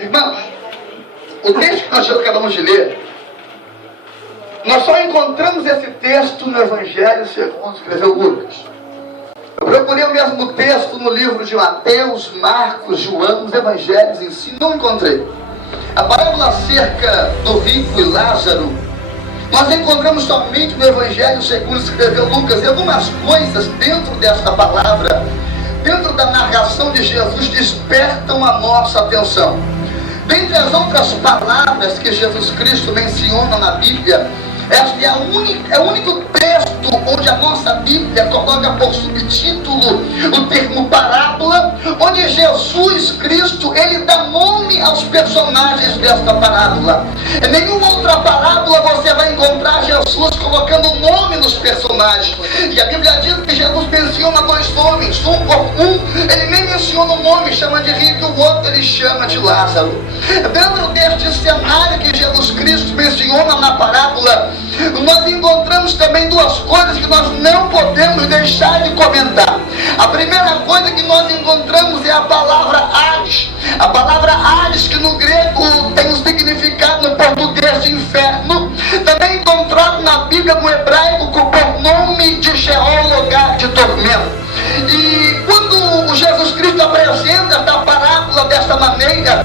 Irmãos, o texto que nós acabamos de ler, nós só encontramos esse texto no Evangelho segundo escreveu Lucas. Eu procurei o mesmo texto no livro de Mateus, Marcos, João, os Evangelhos em si, não encontrei. A parábola acerca do rico e Lázaro, nós encontramos somente no Evangelho segundo escreveu Lucas. E algumas coisas dentro desta palavra, dentro da narração de Jesus, despertam a nossa atenção. Dentre as outras palavras que Jesus Cristo menciona na Bíblia, este é o único texto onde a nossa Bíblia coloca por subtítulo o termo parábola, onde Jesus Cristo, ele dá nome aos personagens desta parábola. Em nenhuma outra parábola você vai encontrar Jesus colocando nome nos personagens. E a Bíblia diz que Jesus menciona dois homens, um por um, ele nem menciona o nome, chama de rico, e o outro ele chama de Lázaro. Dentro deste cenário que Jesus Cristo menciona na parábola, nós encontramos também duas coisas que nós não podemos deixar de comentar. A primeira coisa que nós encontramos é a palavra Hades. A palavra Hades, que no grego tem um significado no português de inferno, também encontrado na Bíblia no hebraico por nome de Sheol, lugar de tormento. E quando Jesus Cristo apresenta esta parábola desta maneira,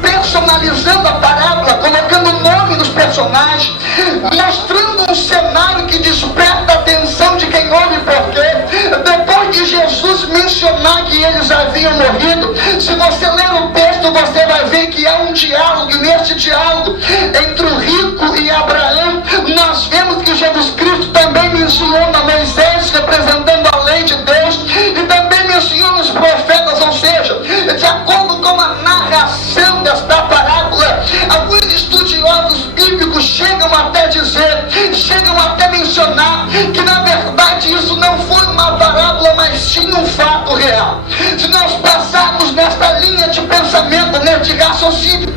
personalizando a parábola, colocando nome nos personagens, mostrando um cenário que desperta a atenção de quem ouve, porque depois de Jesus mencionar que eles haviam morrido, se você ler o texto, você vai ver que há um diálogo, e neste diálogo entre o rico e Abraão, nós vemos que Jesus Cristo também menciona Moisés representando a lei de Deus, e também menciona os profetas, ou seja, de acordo com a narração desta parábola, alguns estudiosos bíblicos chegam até mencionar que na verdade isso não foi uma parábola, mas sim um fato real. Se nós passarmos nesta linha de pensamento, neste raciocínio,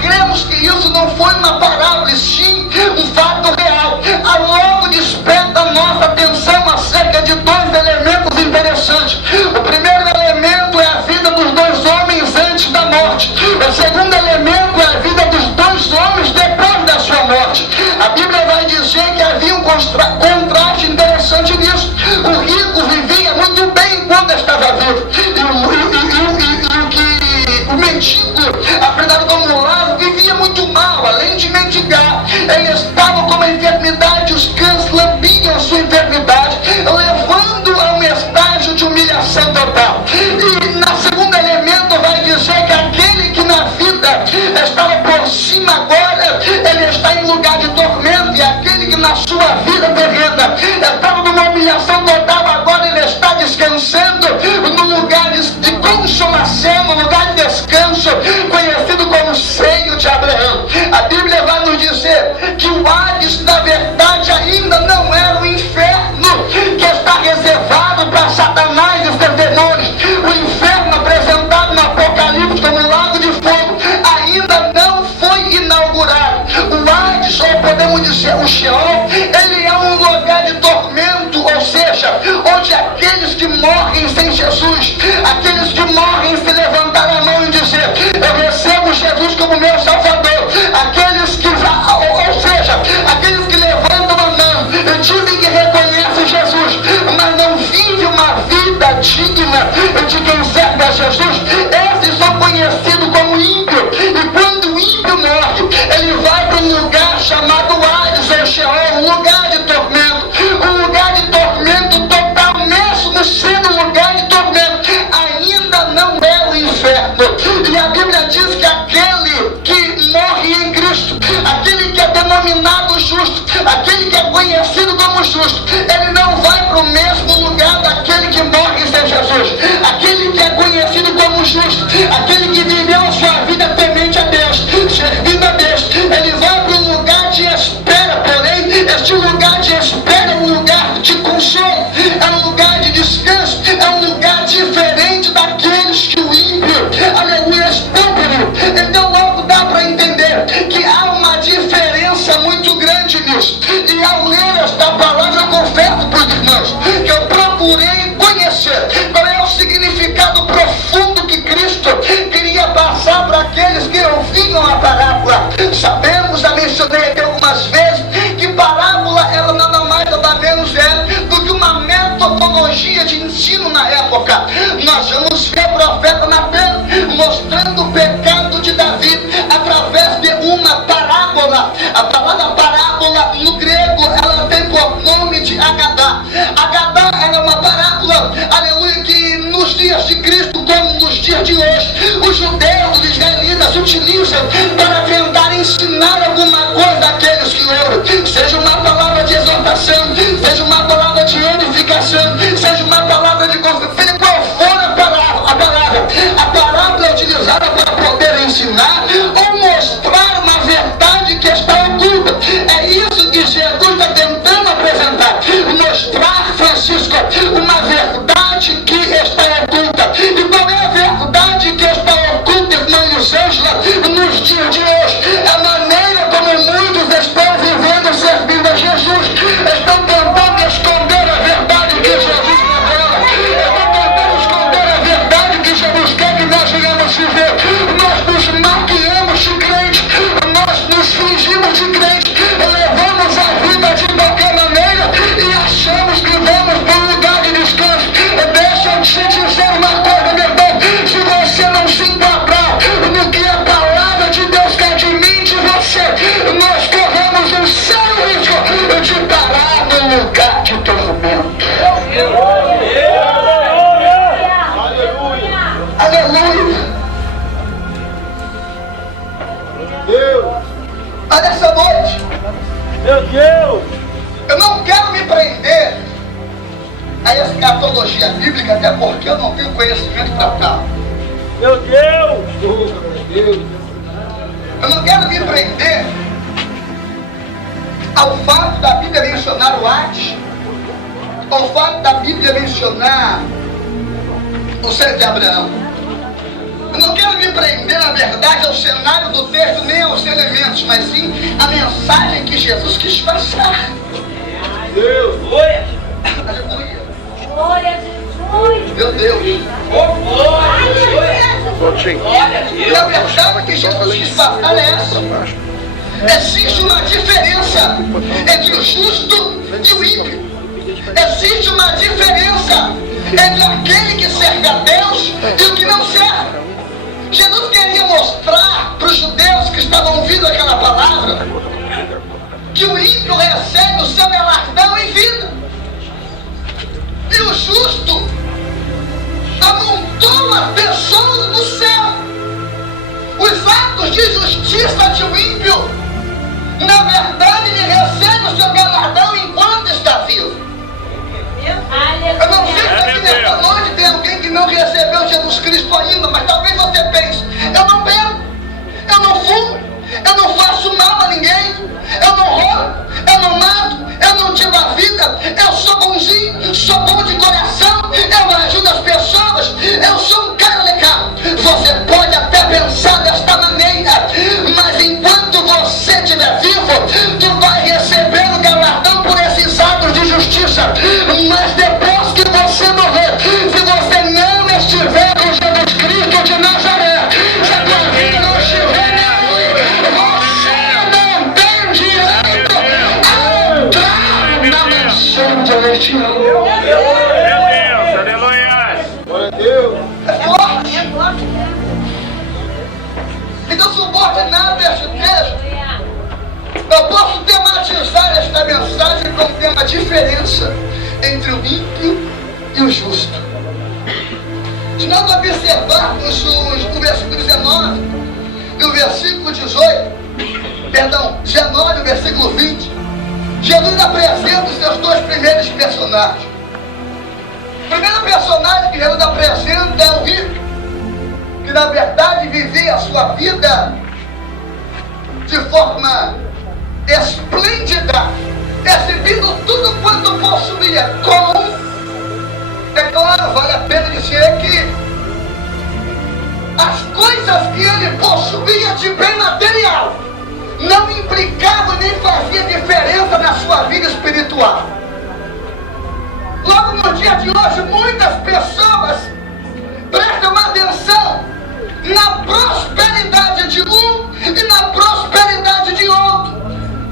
cremos que isso não foi uma parábola, e sim um fato real. Logo desperta a nossa atenção acerca de dois elementos interessantes. O primeiro elemento é a vida dos dois homens antes da morte. O segundo elemento é a vida dos dois homens depois da sua morte. A Bíblia vai dizer que havia um contraste interessante nisso. O rico vivia muito bem enquanto estava vivo, o mendigo, apelidado como Lázaro, vivia muito mal. Além de mendigar, ele estava com uma enfermidade, os cães lambiam sua enfermidade, levando a um estágio de humilhação total. E na segundo elemento vai dizer que aquele que na vida estava por cima, agora ele está em lugar de tormento, e aquele que na sua vida terrena estava numa humilhação total, agora ele está descansando no lugar de consolação, no lugar de descanso, conhecido como seio de Abraão. A Bíblia vai nos dizer que o Hades, na verdade, ainda não era o inferno que está reservado para Satanás e seus demônios. O inferno apresentado no Apocalipse como um lago de fogo ainda não foi inaugurado. O Hades, ou podemos dizer o Sheol, ele é um lugar de tormento, ou seja, onde aqueles que morrem sem Jesus, aqueles que morrem se levantar a mão e dizer: eu recebo Jesus como meu Salvador, aqueles que, ou seja, aqueles que levantam a mão e dizem que reconhecem Jesus, mas não vivem uma vida digna de quem serve a Jesus, esses são conhecidos como ímpio. E quando o ímpio morre, ele vai para um lugar chamado Hades, ou Sheol, um lugar de tormento, um lugar de tormento total, mesmo sendo um lugar de tormento, ainda não é o inferno. E a Bíblia diz que aquele que morre em Cristo, aquele que é denominado justo, aquele que é conhecido como justo, ele não vai para o mesmo lugar daquele que morre sem Jesus. Aquele que é conhecido como justo, aquele que viveu a sua vida temente a Deus, servindo a Deus, ele vai para um lugar de espera. Porém, este lugar de espera é um lugar de consolo, é um lugar de descanso, é um lugar diferente daqueles que o ímpio, aleluia, estúpido. Então logo dá para entender que há uma diferença muito grande nisso. E ao ler esta palavra, eu confesso para os irmãos que eu para tentar ensinar alguma coisa àqueles que oram. Seja uma palavra de exortação, seja uma palavra de edificação, seja uma palavra de conselho, seja qual for a palavra é utilizada para poder ensinar ou mostrar uma verdade que está oculta. É isso que Jesus está tentando apresentar, mostrar, Francisco, uma verdade que está oculta. E qual é a verdade que está oculta, irmã Elisângela, nos dias de hoje? É a maneira como muitos estão vivendo servindo a Jesus, estão tentando esconder a verdade que Jesus revela, estão tentando esconder a verdade que Jesus quer que nós venhamos viver. Nós nos maquiamos de crente, nós nos fingimos de crente, levamos a vida de qualquer maneira e achamos que vamos para um lugar de descanso. Deixa eu te dizer uma coisa, meu irmão, se você não se enquadrar no que a palavra de Deus quer de mim e de você, nós corremos um sério risco de parar num lugar de tormento. Aleluia! Mas nessa noite, Meu Deus! eu não quero me prender a escatologia bíblica, até porque eu não tenho conhecimento para tal. Meu Deus! Eu não quero me prender ao fato da Bíblia mencionar o Hades, ao fato da Bíblia mencionar o ser de Abraão. Eu não quero me prender, na verdade, ao cenário do texto, nem aos elementos, mas sim a mensagem que Jesus quis passar. Deus! Oi! Aleluia! Glória a Jesus! Meu Deus! E a verdade que Jesus quis passar é essa. Existe uma diferença entre o justo e o ímpio. Existe uma diferença entre aquele que serve a Deus e o que não serve. Jesus queria mostrar para os judeus que estavam ouvindo aquela palavra que o ímpio recebe o seu galardão em vida. E o justo amontoa pessoas no céu. Os atos de justiça de um ímpio, na verdade, ele recebe o seu galardão enquanto está vivo. Eu não sei se aqui nesta noite tem alguém que não recebeu Jesus Cristo ainda, mas talvez você pense: eu não bebo, eu não fumo, eu não faço mal a ninguém, eu não roubo, eu não mato, eu não tiro a vida, eu sou bonzinho, sou bom de coração, eu ajudo as pessoas, eu sou um cara legal. Você pode até pensar desta maneira, mas enquanto você estiver vivo, tu vai receber o galardão por esses atos de justiça. Mas depois que você morrer, se você não estiver com Jesus Cristo de Nazaré, se a tua vida não estiver nele, você não tem direito a entrar na mansão celestial. Meu Deus! Aleluia! Glória a Deus! É forte. Então, subordinado a este texto, eu posso tematizar esta mensagem com o tema diferença entre o ímpio e o justo. Se nós observarmos o versículo 19 e o versículo 19 e o versículo 20, Jesus apresenta os seus dois primeiros personagens. O primeiro personagem que Jesus apresenta é o ímpio, que na verdade vivia a sua vida de forma esplêndida, recebendo tudo quanto possuía, é claro, vale a pena dizer que as coisas que ele possuía de bem material não implicavam nem faziam diferença na sua vida espiritual. Logo no dia de hoje, muitas pessoas prestam atenção na prosperidade de um e na prosperidade de outro.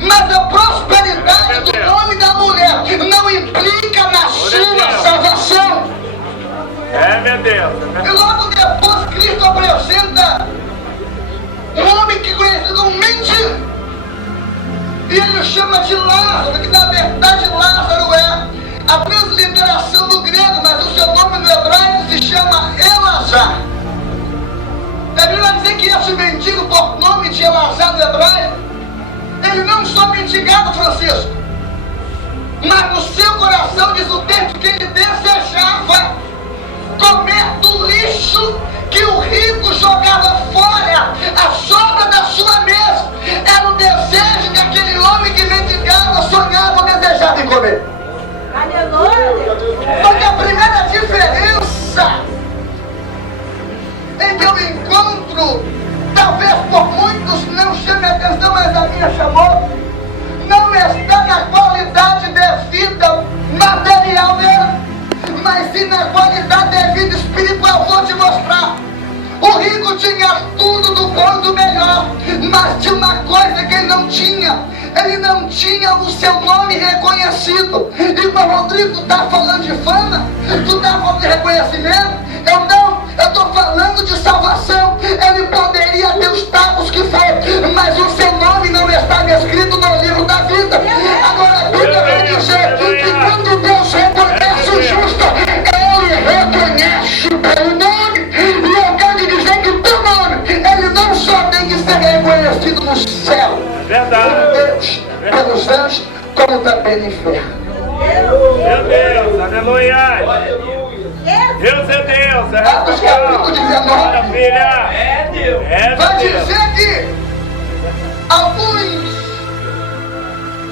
Mas a prosperidade do homem e da mulher não implica na sua salvação. Meu Deus! E logo depois Cristo apresenta um homem que é conhecido como mendigo. E ele chama de Lázaro, que na verdade Lázaro é a transliteração do grego, mas o seu nome no hebraico se chama Elazar. A Bíblia diz sei que esse mendigo, por nome de Elazar no hebraico, ele não só mendigava, Francisco, mas no seu coração, diz o texto, que ele desejava comer do lixo que o rico jogava fora, a sobra da sua mesa. Era o desejo que aquele homem que mendigava sonhava ou desejava em comer. Aleluia. Porque a primeira diferença em que eu me encontro, talvez por muitos não chame a atenção, mas a minha chamou, não está na qualidade de vida material dele, mas sim na qualidade de vida espiritual. Vou te mostrar. O rico tinha tudo do bom e do melhor, mas tinha uma coisa que ele não tinha. Ele não tinha o seu nome reconhecido. Irmão Rodrigo, tu está falando de fama? Tu está falando de reconhecimento? Eu não, eu estou falando de salvação. Ele poderia ter os status que for, mas o seu nome não estava escrito no livro da vida. Agora a Bíblia vai dizer que quando Deus reconhece o justo, Ele reconhece pelo nome. E eu quero dizer que o teu nome, ele não só tem que ser reconhecido no céu, por Deus, pelos anjos, como também no inferno. Meu Deus, aleluia. Deus é Deus. Atos capítulo 19. Maravilha. É Deus. Vai dizer que alguns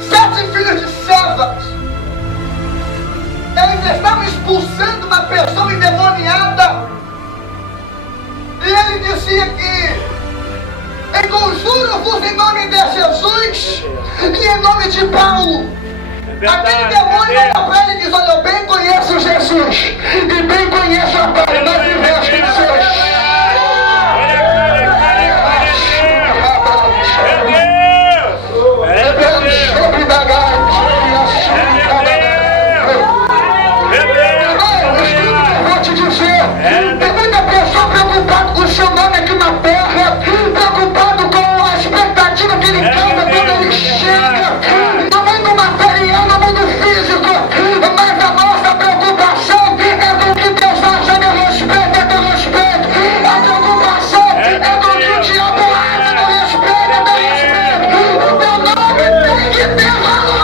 7 filhos de servas, eles estavam expulsando uma pessoa endemoniada. E ele dizia que conjuro-vos em nome de Jesus e em nome de Paulo. Aquele demônio olha para ele e diz: olha, eu bem conheço Jesus e bem conheço a Paulo, mas me vejo Jesus. Vou te dizer, tem muita pessoa preocupada com o seu nome aqui na terra, preocupado com a expectativa que ele causa quando ele chega no mundo material, no mundo físico, mas a nossa preocupação é com o que Deus faz a meu respeito, a teu respeito. A preocupação é com o que o diabo age no respeito, a teu respeito. O teu nome tem que ter valor.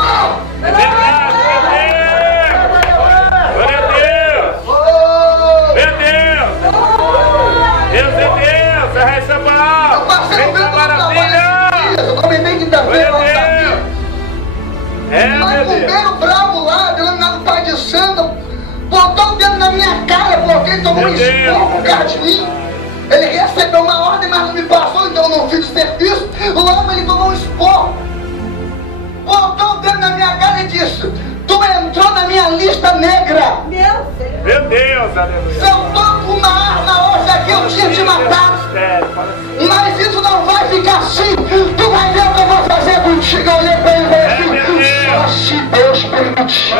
Eu comentei quinta-feira. Mas o primeiro bravo lá, denominado Pai de Santo, botou o dedo na minha cara porque ele tomou um esporro por causa de mim. Ele recebeu uma ordem, mas não me passou, então eu não fiz o serviço. Logo ele tomou um esporro. Botou o dedo na minha cara e disse: tu entrou na minha lista negra. Meu Deus. Meu Deus, aleluia. Se eu tô com uma arma hoje aqui, eu tinha te matado. Mas isso não vai ficar assim. Tu vai ver o que eu vou fazer contigo. Eu olhei pra ele e falei assim: só se Deus permitir.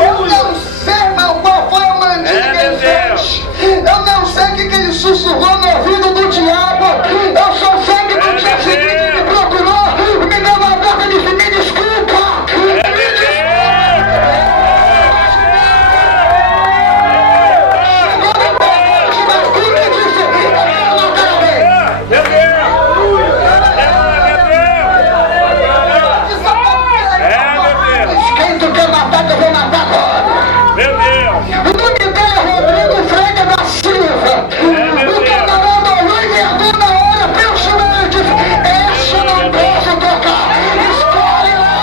Eu não sei, irmão, qual foi a mandinga que ele fez. Eu não sei o que ele sussurrou no ouvido do diabo. Eu só sei que no dia seguinte ele me procurou, me deu uma porta e disse: me desculpa. Quem tu quer matar, que eu vou matar agora. Meu Deus. O nome dele é Rodrigo Freire da Silva. O camarão da luz e a dona hora, impressionante. Essa eu não posso tocar. Escolhe lá.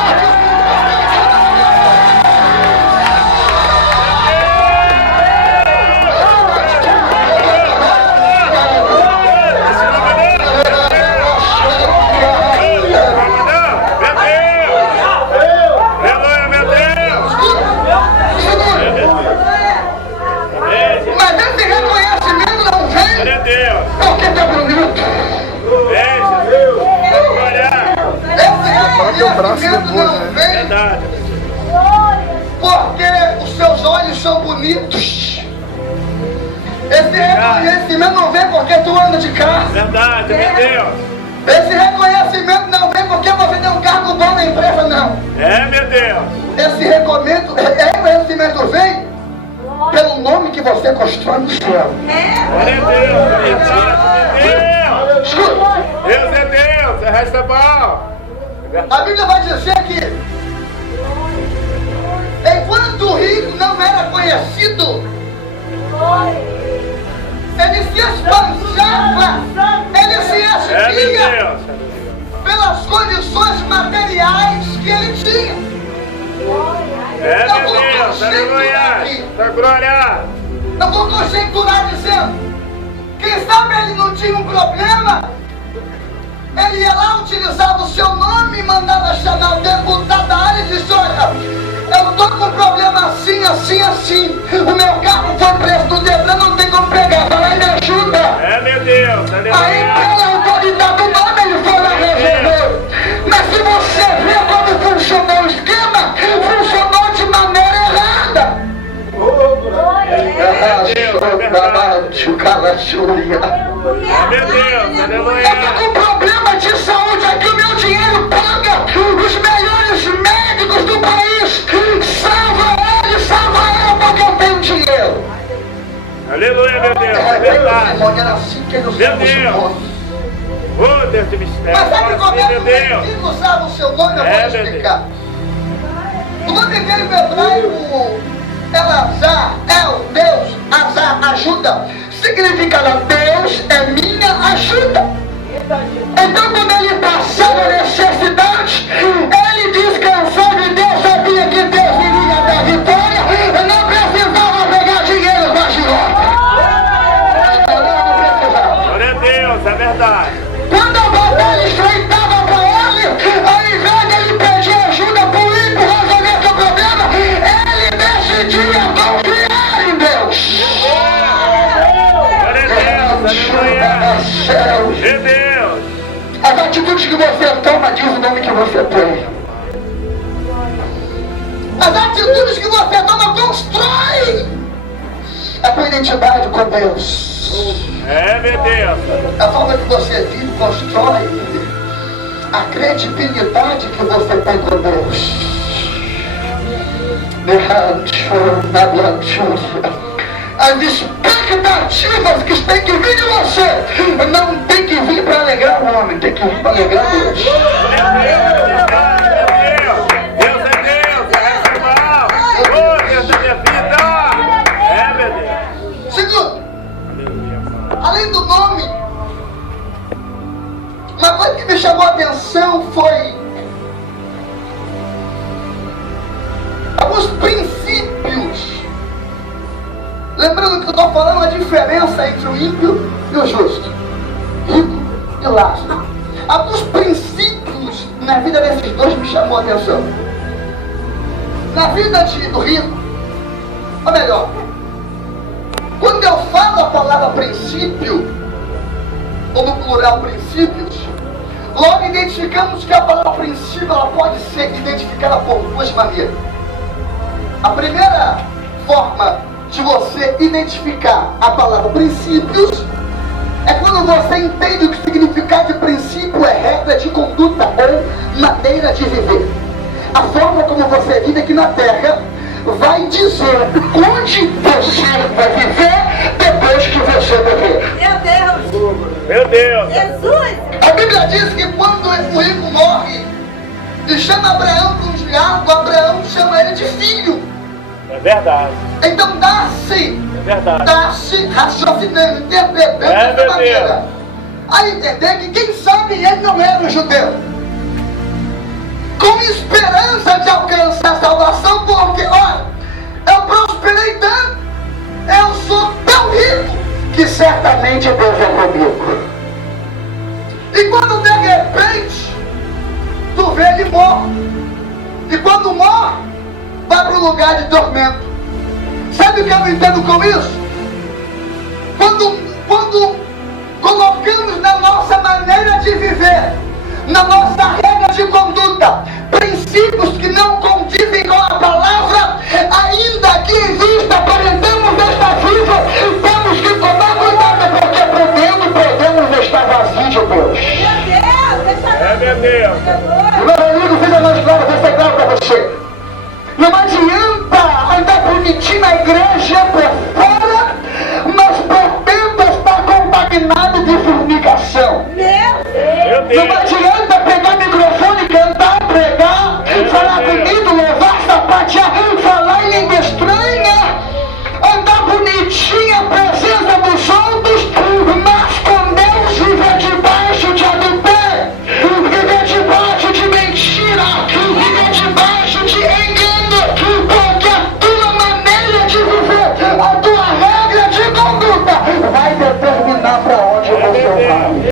Mas esse reconhecimento não vem porque tá bonito. Esse reconhecimento não vem porque os seus olhos são bonitos. Esse reconhecimento não vem porque tu anda de carro. Verdade, meu Deus. Esse reconhecimento não vem porque você tem um cargo bom na empresa, não. É, meu Deus. Esse reconhecimento vem pelo nome que você constrói no céu. Glória a Deus. Escuta, Deus é Deus. É resta bom. a Bíblia vai dizer que enquanto o rico não era conhecido, ele se esbanjava, ele se É meu exibia Deus. pelas condições materiais que ele tinha. É meu Deus. Aleluia. Da glória. Eu vou conjecturar dizendo, quem sabe ele não tinha um problema, ele ia lá, utilizava o seu nome e mandava chamar o deputado da área e disse: olha, eu estou com um problema assim, assim, assim. O meu carro foi preso no Detran, não tem como pegar. Vai lá e me ajuda. É meu Deus. Aí, Aleluia. pela autoridade do nome, ele foi lá resolver. Mas se você vê como funcionou o esquema, funcionou de maneira errada. Meu Deus. Eu Aleluia. tô com problema de saúde aqui, o meu dinheiro paga os melhores médicos do país. Salva ele, porque eu tenho dinheiro. Aleluia, meu Deus. É verdade. Era assim que eles Meu usavam o seu Deus. nome. Oh, Deus do mistério. Mas sabe como é que Meu o Deus. mendigo usava o seu nome? Eu vou É, te meu explicar. O nome dele no hebraico, Elazar, Deus, Azar, ajuda. Significa lá, Deus é minha ajuda. Então quando ele passava necessidade, ele descansava em Deus, sabia que Deus iria dar vitória, não precisava pegar dinheiro da agiota. Não precisava. Glória a Deus, é verdade. Quando a batalha estreitava para ele, ao invés de ele pedir ajuda para o ímpio resolver seu problema, ele decidia confiar em Deus. Glória a Deus, aleluia. Meu Deus. As atitudes que você toma diz o nome que você tem. As atitudes que você toma constrói a tua identidade com Deus. É, meu Deus. A forma que você vive constrói a credibilidade que você tem com Deus. As expectativas que têm que vir de você não tem que vir para alegrar o homem, tem que vir para alegrar Deus. Glória a Deus. Deus é Deus, é resta bom. Oh, Deus da minha vida. É, meu Deus. Segundo, Aleluia. além do nome, uma coisa que me chamou a atenção foi alguns princípios. Lembrando que eu estou falando a diferença entre o ímpio e o justo, rico e Lázaro. Alguns princípios na vida desses dois me chamou a atenção. Na vida do rico, ou melhor, quando eu falo a palavra princípio, ou no plural princípios, logo identificamos que a palavra princípio ela pode ser identificada por duas maneiras. A primeira forma de você identificar a palavra princípios é quando você entende que o significado de princípio é regra de conduta ou maneira de viver. A forma como você vive aqui na terra vai dizer onde você vai viver depois que você morrer. Meu Deus! Meu Deus. Jesus! A Bíblia diz que quando o rico morre e chama Abraão para um diálogo, Abraão chama ele de filho. É verdade. Então dá-se raciocinando, interpretando dessa maneira a entender que quem sabe ele não era um judeu, com esperança de alcançar a salvação, porque olha, eu prosperei tanto, eu sou tão rico que certamente Deus é comigo. E quando de repente tu vê ele morre, e quando morre vai para o lugar de tormento. Sabe o que eu entendo com isso? Quando colocamos na nossa maneira de viver, na nossa regra de conduta, princípios que não condizem com a palavra, ainda que exista